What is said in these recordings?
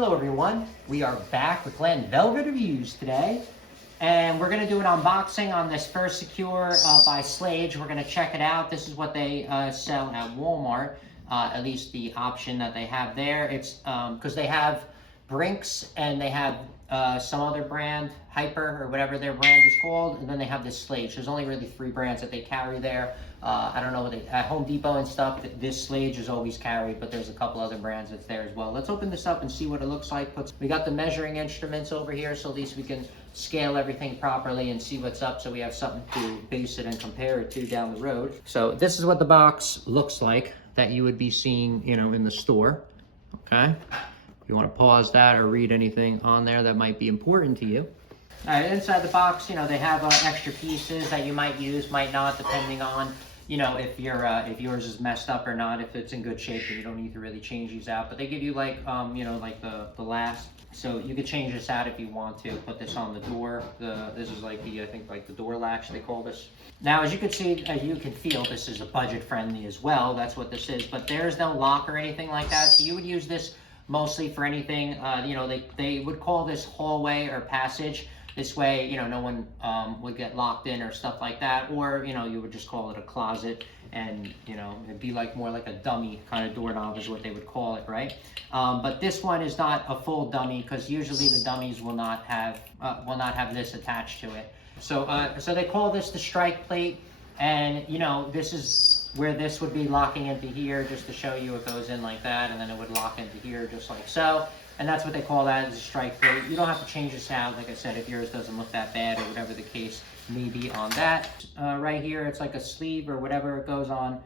Hello everyone, we are back with Glen Velvet Reviews today, and we're going to do an unboxing on this First Secure by Schlage. We're going to check it out. This is what they sell at Walmart, at least the option that they have there. It's because they have Brinks and they have some other brand, Hyper or whatever their brand is called, and then they have this Schlage. There's only really 3 brands that they carry there. I don't know, at Home Depot and stuff, this Schlage is always carried, but there's a couple other brands that's there as well. Let's open this up and see what it looks like. We got the measuring instruments over here, so at least we can scale everything properly and see what's up, so we have something to base it and compare it to down the road. So this is what the box looks like that you would be seeing, in the store, okay? If you want to pause that or read anything on there that might be important to you. All right, inside the box, they have extra pieces that you might use, might not, depending on, if yours is messed up or not. If it's in good shape, then you don't need to really change these out. But they give you like, like the last. So you could change this out if you want to. Put this on the door. This is like I think like the door latch they call this. Now, as you can see, as you can feel, this is a budget friendly as well. That's what this is. But there's no lock or anything like that. So you would use this mostly for anything. They would call this hallway or passage. This way, no one would get locked in or stuff like that. Or, you would just call it a closet, and, it'd be like more like a dummy kind of doorknob is what they would call it, right? But this one is not a full dummy, because usually the dummies will not have this attached to it. So they call this the strike plate, and, this is where this would be locking into here, just to show you it goes in like that, and then it would lock into here just like so. And that's what they call that, is a strike plate. You don't have to change this out, like I said, if yours doesn't look that bad or whatever the case may be on that. Right here, it's like a sleeve or whatever it goes on.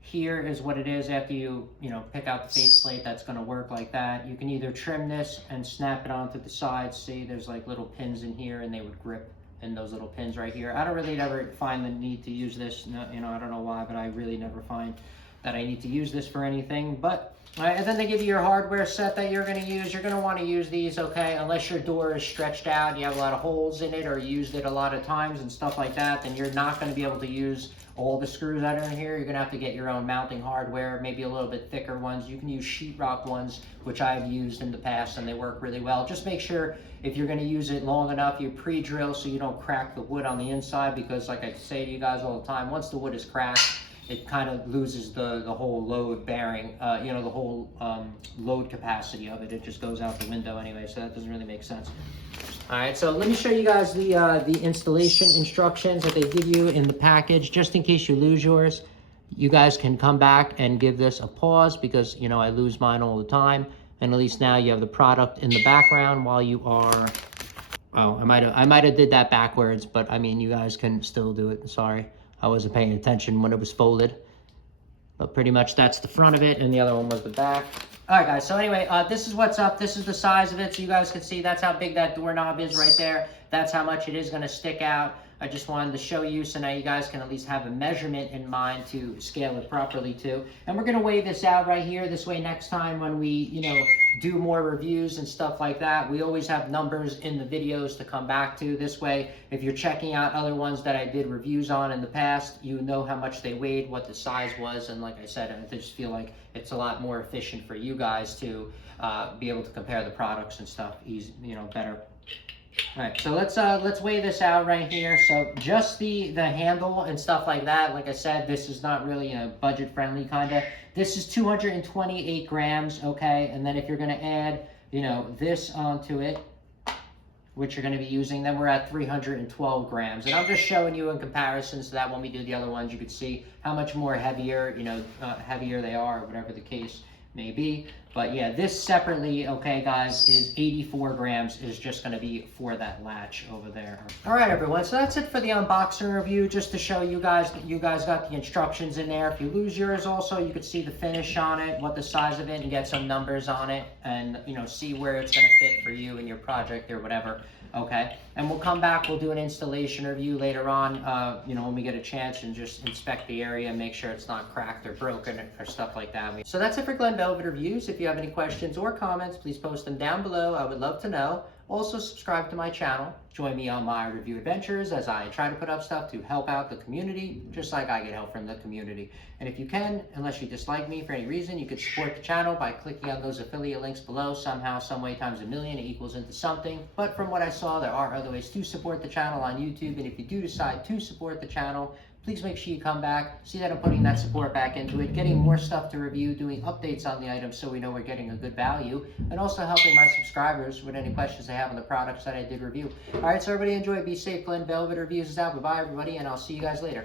Here is what it is after you, pick out the faceplate. That's gonna work like that. You can either trim this and snap it onto the sides. See, there's like little pins in here, and they would grip in those little pins right here. I don't really ever find the need to use this. No, I don't know why, but I really never find that I need to use this for anything. But and then they give you your hardware set that you're going to use. You're going to want to use these, okay? Unless your door is stretched out, you have a lot of holes in it, or used it a lot of times and stuff like that, then you're not going to be able to use all the screws that are in here. You're going to have to get your own mounting hardware, maybe a little bit thicker ones. You can use sheetrock ones, which I've used in the past, and they work really well. Just make sure if you're going to use it long enough, you pre-drill so you don't crack the wood on the inside, because like I say to you guys all the time, once the wood is cracked, it kind of loses the whole load bearing, the whole load capacity of it. It just goes out the window anyway, so that doesn't really make sense. All right, so let me show you guys the installation instructions that they give you in the package, just in case you lose yours. You guys can come back and give this a pause, because, I lose mine all the time. And at least now you have the product in the background while you are... Oh, I might have did that backwards, but I mean, you guys can still do it. Sorry. I wasn't paying attention when it was folded, but pretty much that's the front of it, and the other one was the back. All right, guys, so anyway, this is what's up. This is the size of it, so you guys can see that's how big that doorknob is right there. That's how much it is going to stick out. I just wanted to show you, so now you guys can at least have a measurement in mind to scale it properly too. And we're going to weigh this out right here. This way, next time when we, do more reviews and stuff like that, we always have numbers in the videos to come back to. This way, if you're checking out other ones that I did reviews on in the past, you know how much they weighed, what the size was, and like I said, I just feel like it's a lot more efficient for you guys to be able to compare the products and stuff better. All right, so let's weigh this out right here. So just the handle and stuff like that, like I said, this is not really budget friendly kind of. This is 228 grams, okay? And then if you're gonna add, this onto it, which you're gonna be using, then we're at 312 grams. And I'm just showing you in comparison so that when we do the other ones, you could see how much more heavier, heavier they are, or whatever the case may be. But yeah, this separately, okay guys, is 84 grams is just gonna be for that latch over there. All right, everyone, so that's it for the unboxing review, just to show you guys that you guys got the instructions in there. If you lose yours also, you could see the finish on it, what the size of it, and get some numbers on it, and see where it's gonna fit for you in your project or whatever. Okay, and we'll come back, we'll do an installation review later on, when we get a chance, and just inspect the area and make sure it's not cracked or broken or stuff like that. So that's it for Glen Velvet Reviews. If you have any questions or comments, please post them down below. I would love to know. Also, subscribe to my channel. Join me on my review adventures as I try to put up stuff to help out the community, just like I get help from the community. And if you can, unless you dislike me for any reason, you could support the channel by clicking on those affiliate links below. Somehow, some way times a million, it equals into something. But from what I saw, there are other ways to support the channel on YouTube. And if you do decide to support the channel, please make sure you come back, see that I'm putting that support back into it, getting more stuff to review, doing updates on the items so we know we're getting a good value, and also helping my subscribers with any questions they have on the products that I did review. All right, so everybody enjoy, be safe. Glenn Velvet Reviews is out. Bye-bye, everybody, and I'll see you guys later.